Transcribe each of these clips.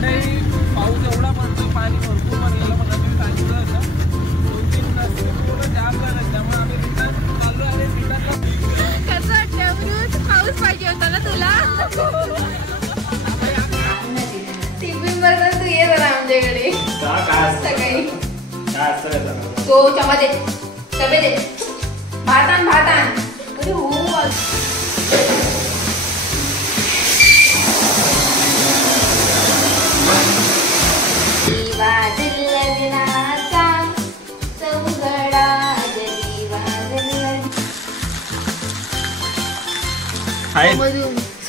पाऊस एवढा पडतो, पाणी भरपूर भरलेलं म्हणून मी सांगितलं होतं. 2-3 रस्ते पूर्ण जाम झाले, त्यामुळे आम्ही रिटर्न चाललो आणि रिटर्नला कसं वाटतं अमृत? पाऊस पाहिजे होता ना तुला? टिफिन बरोबर तू ये जरा आमच्याकडे सकाळी. तो चपा दे, चपे दे, भात आण. अरे हो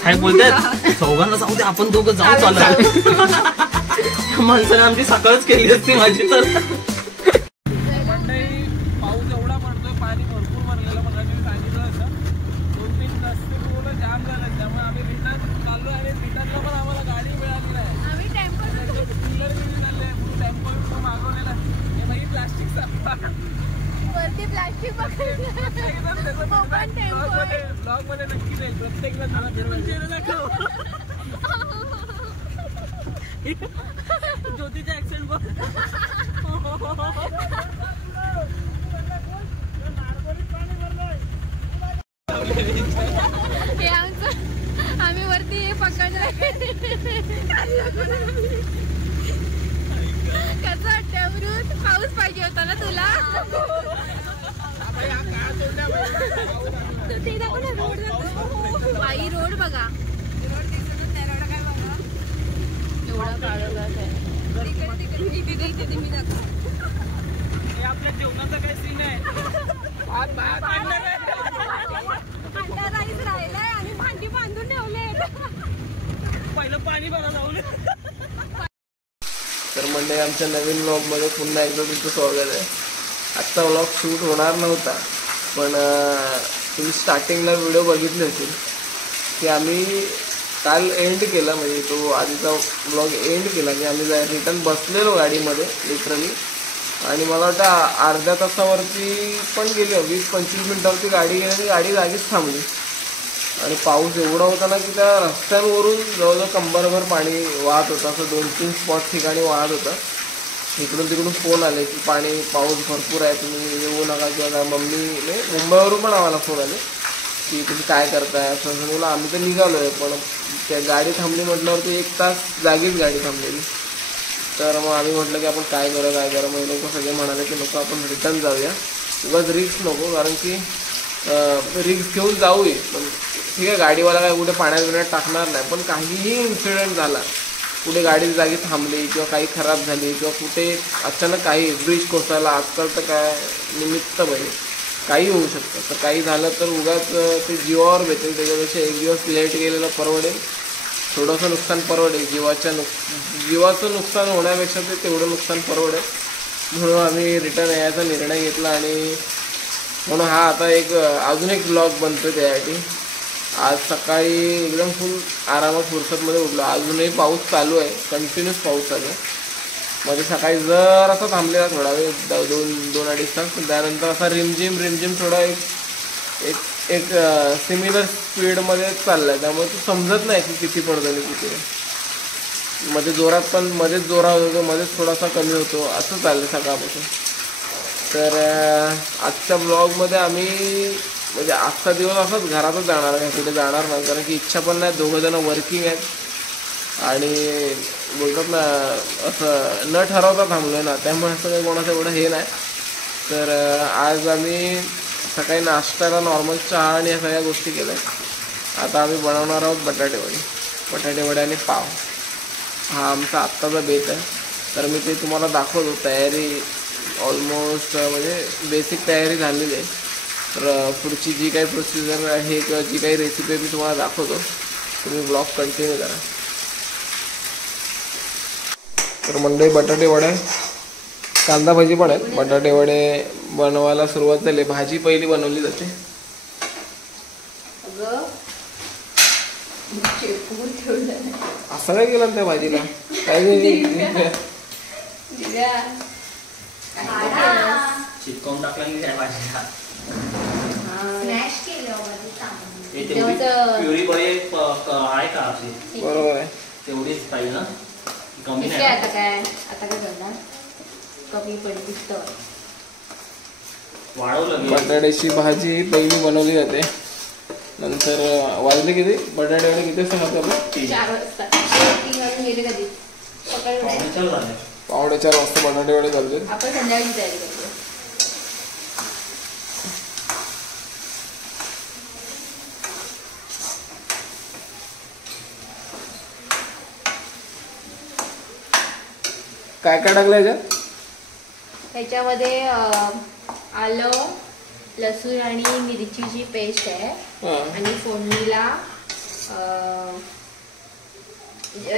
काय बोलतात चौघांना जाऊ दे, आपण दोघं जाऊ चालू. माणसाने आमची सकाळच केली असती माझी तर. पाऊस एवढा पडतोय, पाणी भरपूर भरलेलं म्हणून मी सांगितलं होतं. 2-3 रस्ते पूर्ण जाम झाले, त्यामुळे आम्ही रिटर्न चाललो आणि रिटर्नला पण आम्हाला गाडी मिळाली नाही. आम्ही टेम्पो चालले, टेम्पो मागवलेला. हे भाई प्लास्टिकचा वरती प्लास्टिक ब्लॉग मध्ये नक्की जाईल. प्रत्येक ज्योतीचा ऍक्सेंट बघ. हे आमचं आम्ही वरती पकडलं. कसं वाटतं अमृत? पाऊस पाहिजे होता ना तुला? बाई रोड बघा, एवढा काळोखात आहे. आपल्या जेवणाचा काय सीन आहे? अंडा राईस राहिलाय आणि भांडी बांधून ठेवले. पहिलं पाणी भरा जाऊन. तर मंडळी, आमच्या नवीन व्लॉग मध्ये पुन्हा एकदा तुमचं स्वागत आहे. आजचा व्लॉग शूट होणार नव्हता, पण तुम्ही स्टार्टिंगला व्हिडिओ बघितले होते की आम्ही काल एंड केला, म्हणजे तो आधीचा व्लॉग एंड केला की आम्ही रिटर्न बसलेलो गाडीमध्ये लिटरली. आणि मला वाटतं अर्ध्या तासावरती पण गेली, 20-25 मिनिटावरती गाडी गेली, गाडी जागीच थांबली. आणि पाऊस एवढा होता ना की त्या रस्त्यांवरून जवळजवळ कंबरभर पाणी वाहत होतं. असं 2-3 स्पॉट ठिकाणी वाहत होतं. इकडून तिकडून फोन आले की पाऊस भरपूर आहे, तुम्ही येऊ नका. किंवा मम्मीने मुंबईवरून पण आम्हाला फोन आले की तुम्ही काय करताय असं बोला. आम्ही तर निघालो आहे, पण त्या गाडी थांबली म्हटल्यावरती 1 तास जागीच गाडी थांबलेली. तर मग आम्ही म्हटलं की आपण काय करू. मग लोक सगळे म्हणाले की नको, आपण रिटर्न जाऊया, उगाच रिस्क नको. कारण की रिस्क घेऊन जाऊया, पण ठीक आहे गाडीवाला काय कुठे पाण्यात टाकणार नाही. पण काहीही इन्सिडेंट झाला, कुठे गाडी जागी थांबली किंवा काही खराब झाली किंवा कुठे अचानक काही ब्रिज कोसळला, आजकाल तर काय निमित्त पाहिजे, काही होऊ शकतं. तर काही झालं तर उगाच ते जीवावर भेटेल. त्याच्यापेक्षा 1 दिवस लेट गेलेलं परवडेल, थोडंसं नुकसान परवडेल. जीवाचं नुकसान होण्यापेक्षा ते तेवढं नुकसान परवडेल. म्हणून आम्ही रिटर्न यायचा निर्णय घेतला. आणि म्हणून हा आता अजून एक ब्लॉग बनतो त्यासाठी. आज सकाळी एकदम फुल आरामात फुरसतमध्ये उठलो. अजूनही पाऊस चालू आहे, कंटिन्यूस पाऊस चालू आहे. मध्ये सकाळी जर असा थांबलेला थोडा वेळ, 2-2.5 तास, त्यानंतर असा रिमझिम थोडा एक सिमिलर स्पीडमध्ये चाललाय. त्यामुळे तो समजत नाही की किती पडतो आणि किती नाही. मध्ये जोरात पण मध्येच जोरात होतो, मध्येच थोडासा कमी होतो, असं चाललं सकाळपासून. तर आजच्या ब्लॉगमध्ये आम्ही म्हणजे आजचा दिवस असाच घरातच जाणार आहे, कुठे जाणार नाही. कारण की इच्छा पण नाही, 2 जण वर्किंग आहेत आणि बोलतात ना असं न ठरवता थांबलो ना, त्यामुळे असं काही कोणाचं एवढं हे नाही. तर आज आम्ही सकाळी नाश्त्याला नॉर्मल चहा आणि या सगळ्या गोष्टी केल्या. आता आम्ही बनवणार आहोत बटाटे वडे आणि पाव. हा आमचा आत्ताचा बेत आहे. तर मी ते तुम्हाला दाखवतो. तयारी ऑलमोस्ट म्हणजे बेसिक तयारी झालेली आहे. तर पुढची जी काही प्रोसिजर आहे किंवा जी काही रेसिपी मी तुम्हाला दाखवतो, तुम्ही ब्लॉग कंटिन्यू करा. तर मंडळी, बटाटे वडे, कांदा भाजी पण आहेत. बटाटे वडे बनवायला सुरुवात झाली. भाजी पहिली बनवली जाते. असं काय केलं त्या भाजीला? काय चिटकवून टाकला की काय भाजीला? प्युरी आहे का आपली? बरोबर आहे, तेवढीच पाहिजे ना. कमी ठीक नाही आहे. आता काय करणार, कमी पडली तर वाढवलं मी. बटाट्याची भाजी पहिली बनवली जाते, नंतर वाजले किती बटाटे वडे किती असतात आपल्याला? 4 वाजता 3 वाजून गेले कधी सकाळी उठायचं. 4 झाले. 4:15 वाजता बटाटे वडे चालते. आपण संध्याकाळची तयारी करतो. काय काय टाकलं याच्यात? त्याच्यामध्ये आलं, लसूण आणि मिरचीची पेस्ट आहे हा. आणि फोडणीला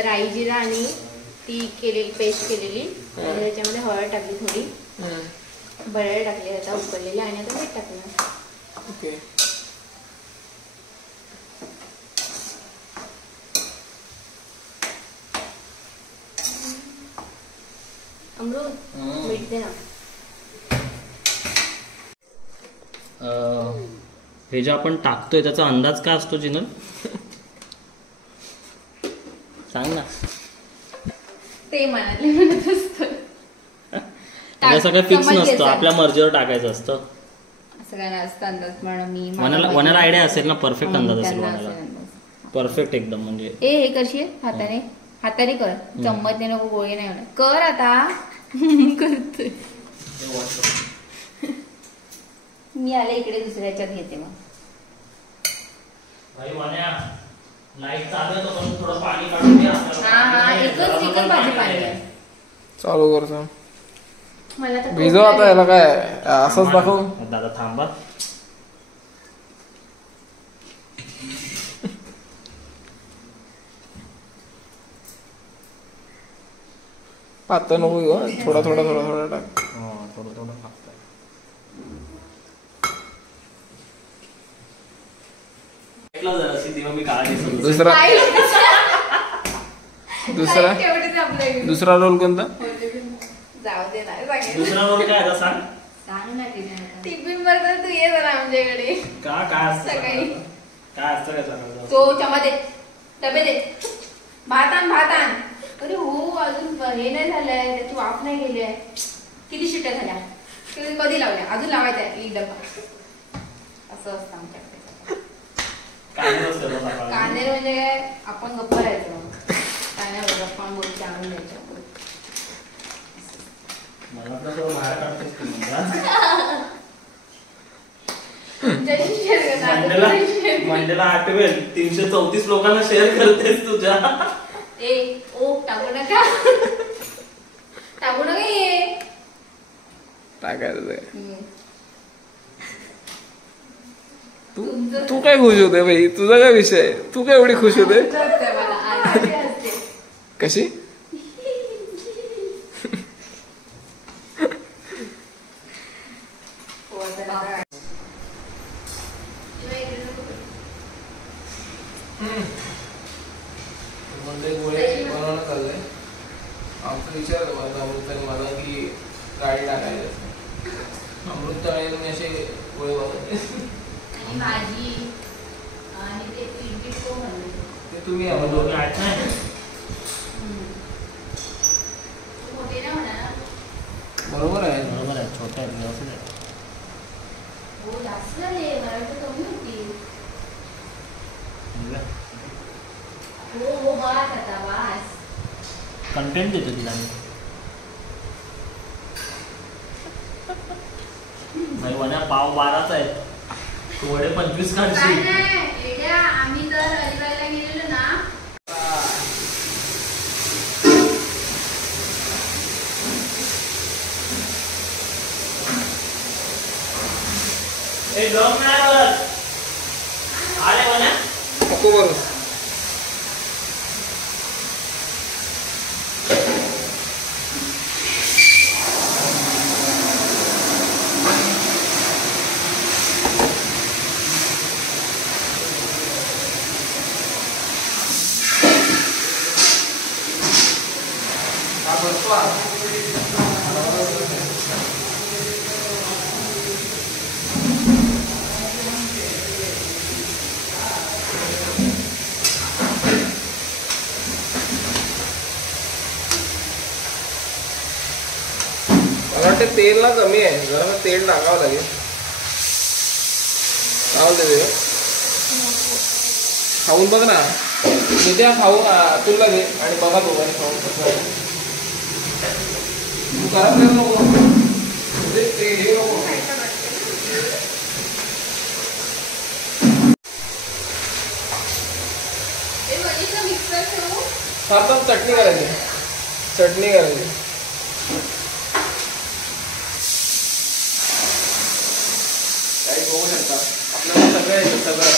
राई जिरा आणि ती केलेली पेस्ट केलेली आणि त्याच्यामध्ये हळद टाकली, थोडी बटाटे टाकले आता उकळलेले आणि आता मीठ टाकलं. ओके. अमृत मीठ दे ना. हे जे आपण टाकतोय त्याचा अंदाज काय असतो जिनल? सांग ना. ते मनातले म्हणत असतं. म्हणजे सगळं फिक्स नसतं, आपल्या मर्जीवर टाकायचं असतं. असं काय नसतं अंदाज म्हणून मी वनाला आयडिया असेल ना, परफेक्ट अंदाज असेल वनाला, परफेक्ट एकदम. म्हणजे हे करशील हाताने कर, चम्मच ने नको, गोळी नाही होणार. कर आता. करतोय मी. आले इकडे दुसऱ्याच्यात घेते मग. लाईट चालू आहे तर थोडं पाणी काढून घ्या. हा एकच भाजी पाणी आहे. चालू करतो. मला तर भिजव आता याला, काय असंच दाखव. दादा थांबा. पातळ नको घेऊ, थोडा थोडा थोडा थोडा टाक. थोडं थोडं टाकतोय. मी काळजी दुसरा दुसरा तेवढेच आपलं. दुसरा रोल कोणता? जाऊ दे ना, दुसरा रोल काय आता सांग. सांग ना. टिफिन बरोबर तू ये जरा आमच्याकडे. काय असतं सकाळी काय असतं काय सकाळचं? तो चमचे डबे दे. भात आण. अरे हो, अजून हे नाही झालंय, त्याची वाफ नाही गेली आहे. किती शिट्ट्या झाल्या, कधी लावल्या, अजून लावायचा आहे एक डबा. असं असतं आमच्याकडे. कांदे म्हणजे काय, आपण गप्पा राहायचो. काय नाही गप्पा बोलून आणून द्यायच्या. मला तर बाहेर काढतेस तू. मंडेला आठवेल 334 लोकांना शेअर करतेस तुझ्या. टाकू नका ये. टाकायचं. तू काय खुश होते भाई? तुझा काय विषय? तू काय एवढी खुश होते? कशी? बनवणं चाललंय. आमचा विचार अमृताने मला की गाडी टाकायची. अमृताने तुम्ही असे गोळे बघत आणि भाजी आणि ते पीठ को बनवले ते तुम्ही दोघे आहेत ना. मोठे ना म्हणा. बरोबर आहे. बरोबर आहे, छोटे आहेत, व्यवस्थित आहे. हो जास्त झाले, मला वाटतं कमी होती. हो बास आता बास. कंटेंट देतो तिला मी. वड्या पाव 12चा आहे, तू वडे 25 काढशील. आम्ही जर अलिबागला गेलेलो ना. आले वड्या नको बरोबर. वाटते तेल ना कमी आहे, जरा तेल टाकावं लागेल. खाऊन बघ ना, नित्या खाऊन तुला घे आणि बघा दोघांनी खाऊन कसं आहे. तू खराब करू नको, ते हे नको. आता चटणी करायची, चटणी करायची. काही बघू शकता आपल्याला सगळं येतं सगळं.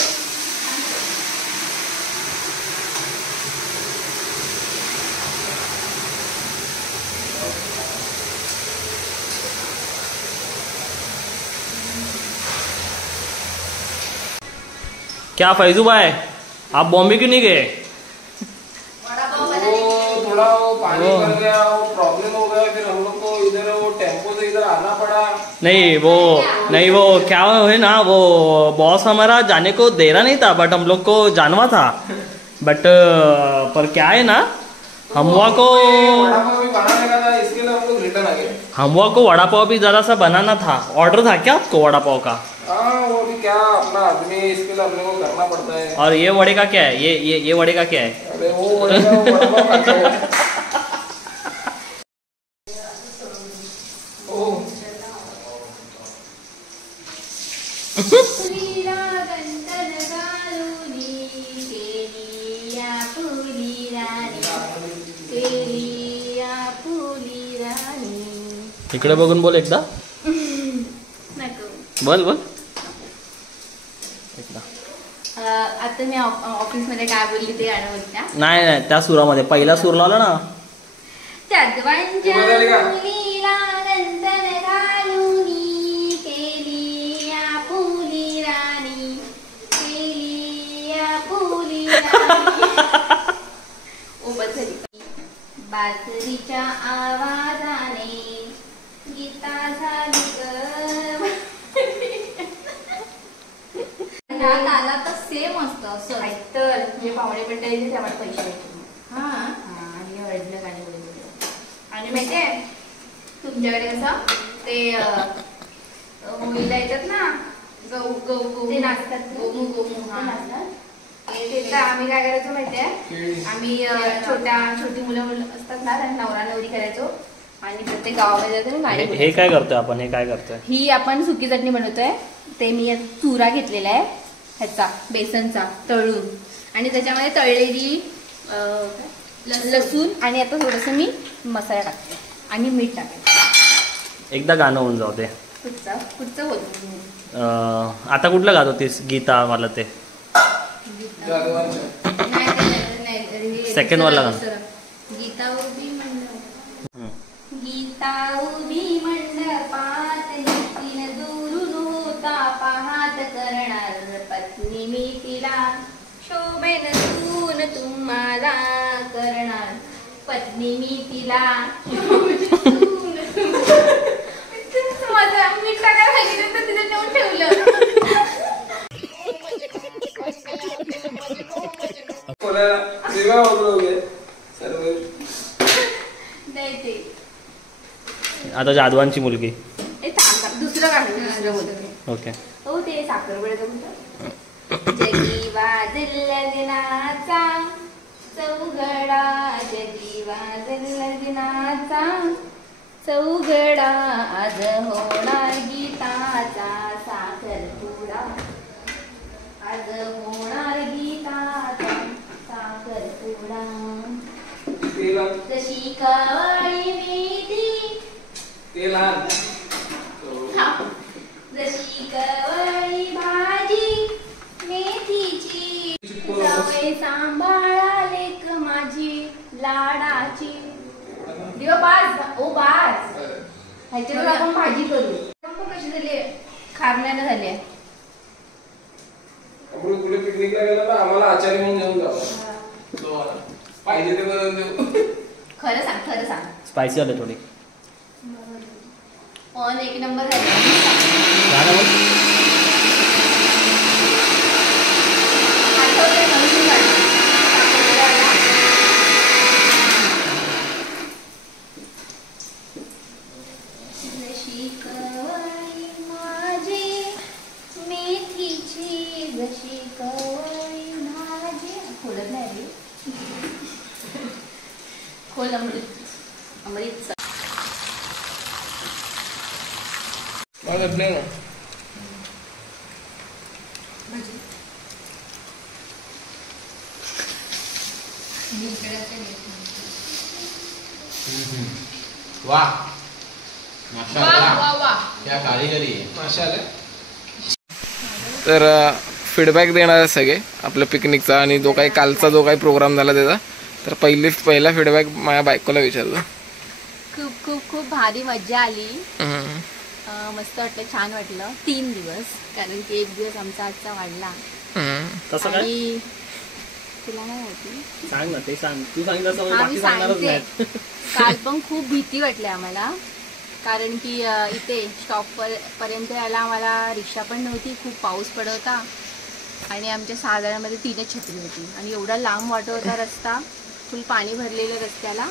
क्या फैजू भाई, आप बॉम्बे क्यों नहीं गए? थोड़ा वो पानी भर गया, वो प्रॉब्लम हो गया, फिर हम लोग को इधर वो टेम्पो से इधर आना पड़ा. नहीं वो क्या है ना, वो बॉस हमारा जाने को दे रहा नहीं था, बट हम लोग को जानवा था. बट पर क्या है ना, हमवा को वड़ा पाव भी बनाने का था, इसके लिए हम लोग रिटर्न आ गए. हमवा को वड़ा पाव भी जरा सा बनाना था. ऑर्डर था क्या आपको वड़ा पाव का? हाँ वो भी क्या अपना आदमी, इसके लिए अपने को करना पड़ता है. और ये वड़े का क्या है? ये वड़े का क्या है? अरे वो वड़ा पाव खाता है. इकडे बघून बोल एकदा. बोल एकदा. आता मी ऑफिस मध्ये काय बोलली ते गाणं बोलत्या. नाही त्या सुरामध्ये पहिला सूर लावला ना. त्यागवांच्या मुलीला नंतर घालूनी केली आपुली राणी, केली आपुली राणी. उभं झाली. बासरीच्या आवाजाने गीता झाली ताला तर सेम असतं असं. तर जे पाहुणे मंडळीचे त्यामुळे पैसे भेटले. हा आणि हळदीला गाणी बोलले. आणि माहितीये तुमच्याकडे कसं ते होळीला येतात ना, गहू गहू गहू ते नाचतात. गोमू हा नाचतात. ते तर आम्ही काय करायचो माहितीये, आम्ही छोटी मुलं असतात ना, त्यांना नवरा नवरी करायचो आणि प्रत्येक गावामध्ये जातो गाणी हे बोलायचो. काय करतोय आपण? हे काय करतोय? ही आपण सुकी चटणी बनवतोय. ते मी चुरा घेतलेला आहे ह्याचा बेसनचा तळून, आणि त्याच्यामध्ये तळलेली लसूण आणि आता थोडंसं मी मसाला टाकते आणि मीठ टाकते. एकदा गाणं होऊन जाऊ दे. कुठचं बोलतो? आता कुठलं गात होतीस? गीता मला ते सेकंड वाला गाणं. गीता उभी मंडपात नितीन दुरून होता पाहात करणार पत्नी मी तिला शोभेन सून तुम्हाला करणार पत्नी मी तिला माझं मीठ टाकायला सांगितलं तर तिथं नेऊन ठेवलं. आता जाधवांची मुलगी. दुसरं गाणं बोलतो. ओके. हो ते साखरपुड्याचं म्हणतात. जगी वाजल्या दिनाचा चौघडा, जगी वाजल्या दिनाचा चौघडा, आज होणार गीताचा साखरपुडा, आज होणार गीताचा साखरपुडा. जशी कवाळी मेथी, जशी कवाळी भाजी मेथीची, सवय सांभाळा लेक माझी लाडाची. दिवा बाज ओ बाज, ह्याच्यावर आपण भाजी करू. कशी झाली? खारण्यानं झाली. आपण कुठे पिकनिकला गेलो ना, आम्हाला आचार्य म्हणून घेऊन जाऊ. पाहिजे ते बनवून देऊ. खरं सांग. स्पायसी आले थोडी. पण एक नंबर झाली. गाणं बोल. खोलत नाही रे. खोल अमृत मला भेटले ना वाह माशाअल्लाह क्या कारीगरी आहे. मासे आले. तर फीडबॅक देणार आहे सगळे आपल्या पिकनिकचा आणि जो काही कालचा जो काही प्रोग्राम झाला त्याचा. तर पहिला फीडबॅक माझ्या बायकोला विचारतो. खूप खूप खूप भारी मजा आली. मस्त वाटलं, छान वाटलं. 3 दिवस, कारण की 1 दिवस आमचा आजचा वाढला. तसं काय आणि तुला नाही माहिती, सांग ना, ते सांग. तू सांगितलं असं हा मी बाकी सांगणारच सांगते. नाही. काल पण खूप भीती वाटली आम्हाला, कारण की इथे स्टॉप पर्यंत यायला आम्हाला रिक्षा पण नव्हती. खूप पाऊस पडत होता आणि आमच्या साधारणमध्ये 3च छत्री होती आणि एवढा लांब वाटत होता रस्ता. फुल पाणी भरलेलं रस्त्याला,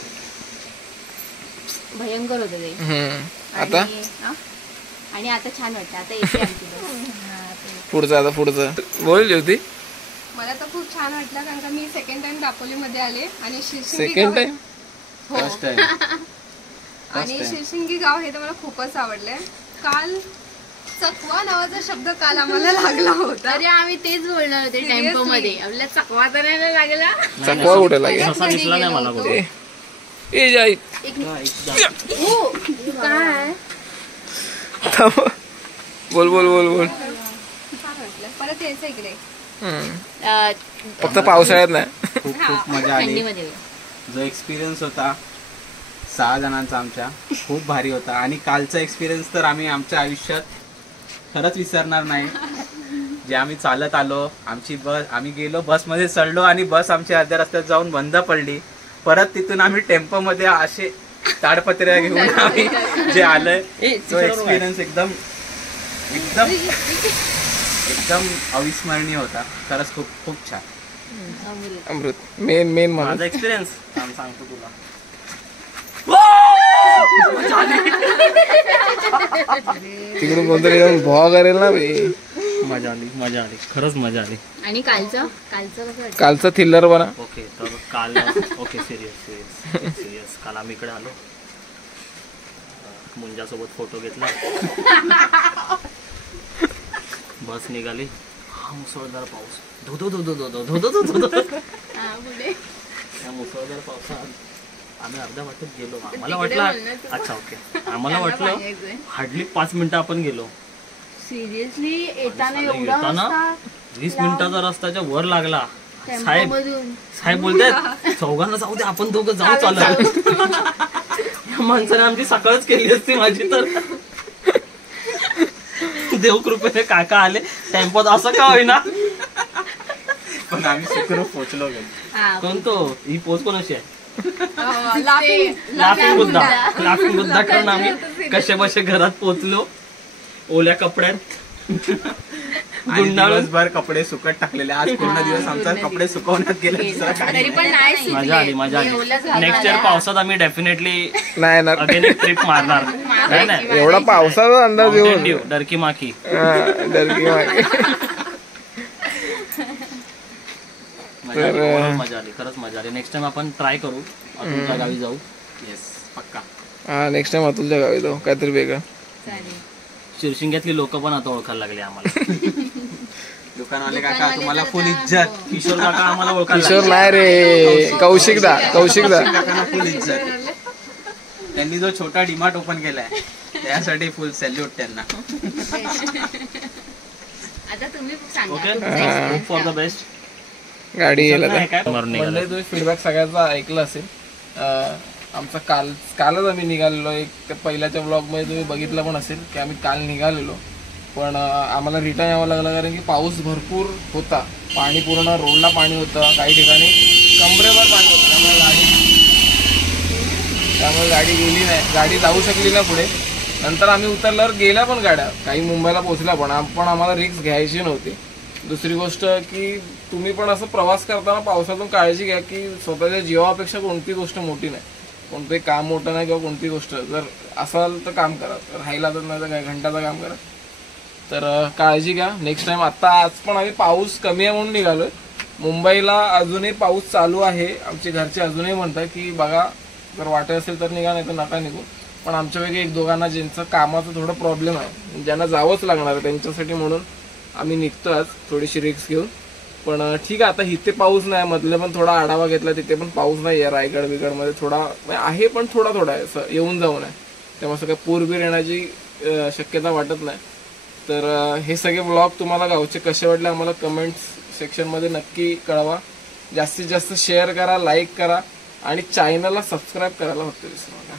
भयंकर होतं ते. आता आणि आता छान वाटतं. आता येते आमची बस. पुढचं बोल ज्योती. मला तर खूप छान वाटलं, कारण का मी सेकंड टाइम दापोलीमध्ये आले आणि सेकंड टाइम फर्स्ट टाइम आणि शिरशिंगी गाव हे तर मला खूपच आवडलंय. काल चकवा नावाचा शब्द काल आम्हाला लागला होता. अरे आम्ही तेच बोलणार होते टेम्पो मध्ये. आपल्याला चकवा तर नाही लागला. चकवा कुठे लागेल. तसा दिसला नाही मला कुठे. ए जाई काय बोल छान वाटलं. परत यायचं इकडे. फक्त पावसाळ्यात नाही. खूप खूप मजा आली. थंडीमध्ये जो एक्सपिरियन्स होता 6 जणांचा आमच्या, खूप भारी होता. आणि कालचा एक्सपिरियन्स तर आम्ही आमच्या आयुष्यात खरंच विसरणार नाही. जे आम्ही चालत आलो, आमची बस, आम्ही गेलो बसमध्ये चढलो आणि बस आमची अर्ध्या रस्त्यात जाऊन बंद पडली. परत तिथून आम्ही टेम्पोमध्ये असे ताडपत्र्या घेऊन आम्ही जे आलोय, तो एक्सपिरियन्स एकदम एकदम एकदम अविस्मरणीय होता. खरंच खूप खूप छान. अमृत मेन माझा एक्सपिरियन्स सांगतो तुला. तिकडून कोणतरी जाऊन भॉ करेल ना बे. मजा आली खरंच मजा आली. आणि कालचं कसं वाटतं? कालचा थिल्लर बना. ओके, तर काल ओके सिरियस काल आम्ही इकडे आलो, मुंजासोबत फोटो घेतला, बस निघाली, हा मुसळधार पाऊस, धो त्या मुसळधार पावसात आम्ही अर्ध्या वाटत गेलो. आम्हाला वाटलं अच्छा ओके, आम्हाला वाटलं हार्डली 5 मिनिटं आपण गेलो. सिरियसली येताना येताना एवढा 20 मिनिटाचा रस्त्याच्या वर लागला. टेम्पो साहेब बोलतात चौघांना जाऊ दे, आपण दोघं जाऊ चालत. या माणसाने आमची सकाळच केली असती माझी तर. देव कृपेने काका आले टेम्पोत, असं का होईना पण आम्ही सुखरूप पोहोचलो. कोणतो ही पोच कोणाशी आहे? लाफिंग बुद्धा करून आम्ही कशा बशे घरात पोहोचलो ओल्या कपड्यात, गुंडाळून. दिवसभर कपडे सुकत टाकलेले. आज पूर्ण दिवस आमचा कपडे सुकवण्यात गेले. दुसरं काही तरी पण नाही मजा आली. नेक्स्ट इयर पावसात आम्ही डेफिनेटली नाही ना अगेन एक ट्रिप मारणार. नाही नाही, एवढा पावसाचा अंदाज येऊन डरकी माकी. मजा आली, खरंच मजा आली. नेक्स्ट टाइम आपण ट्राय करू, अतुलच्या गावी जाऊ. येस पक्का. हा नेक्स्ट टाइम अतुलच्या गावी जाऊ, काहीतरी वेगळं. शिरशिंग्यातली लोक पण आता ओळखायला लागले आम्हाला. दुकानवाले काका तुम्हाला फुल इज्जत. किशोर काका आम्हाला ओळखायला किशोर नाही रे, कौशिकदा काकांना फुल इज्जत. त्यांनी जो छोटा डीमार्ट ओपन केलाय त्यासाठी फुल सॅल्यूट त्यांना. आता तुम्ही ओके, सांगा. For the best. गाडी गेला म्हणलं तुम्ही फीडबॅक सगळ्यांचा ऐकला असेल. आमचा कालच आम्ही निघालेलो. एक पहिल्याच्या ब्लॉगमध्ये तुम्ही बघितलं पण असेल की आम्ही काल निघालेलो, पण आम्हाला रिटर्न यावं लागलं कारण की पाऊस भरपूर होता. पाणी पूर्ण रोडला पाणी होतं, काही ठिकाणी कमरेवर पाणी होतं. त्यामुळे गाडी गेली नाही, गाडी जाऊ शकली नाही पुढे. नंतर आम्ही उतरल्यावर गेल्या पण गाड्या, काही मुंबईला पोहोचल्या पण आम्हाला रिस्क घ्यायची नव्हती. दुसरी गोष्ट की तुम्ही पण असं प्रवास करताना पावसातून काळजी घ्या की स्वतःच्या जीवापेक्षा कोणती गोष्ट मोठी नाही, कोणतंही काम मोठं नाही किंवा कोणती गोष्ट जर असाल तर काम करा, राहिला तर नाही तर काय घंटाचं काम करा. तर काळजी घ्या नेक्स्ट टाइम. आज पण आम्ही पाऊस कमी आहे म्हणून निघालोय, मुंबईला अजूनही पाऊस चालू आहे. आमचे घरचे अजूनही म्हणतात की बघा जर वाटत असेल तर निघा, नाही तर नका निघू. पण आमच्यापैकी एक दोघांना ज्यांचं कामाचा थोडा प्रॉब्लेम आहे, ज्यांना जावंच लागणार आहे, त्यांच्यासाठी म्हणून आम्ही निघतो आज थोडीशी रिक्स घेऊन. पण ठीक आहे, आता इथे पाऊस नाही. मधले पण थोडा आढावा घेतला, तिथे पण पाऊस नाही आहे. रायगड बिगडमध्ये थोडा आहे, पण थोडा थोडा आहे, असं येऊन जाऊन आहे. त्यामुळे असं काही पूरबीर येण्याची शक्यता वाटत नाही. तर हे सगळे व्लॉग तुम्हाला गावचे कसे वाटले आम्हाला कमेंट्स सेक्शनमध्ये नक्की कळवा. जास्तीत जास्त शेअर करा, लाईक करा आणि चॅनलला सबस्क्राईब करायला फक्त विसरू नका.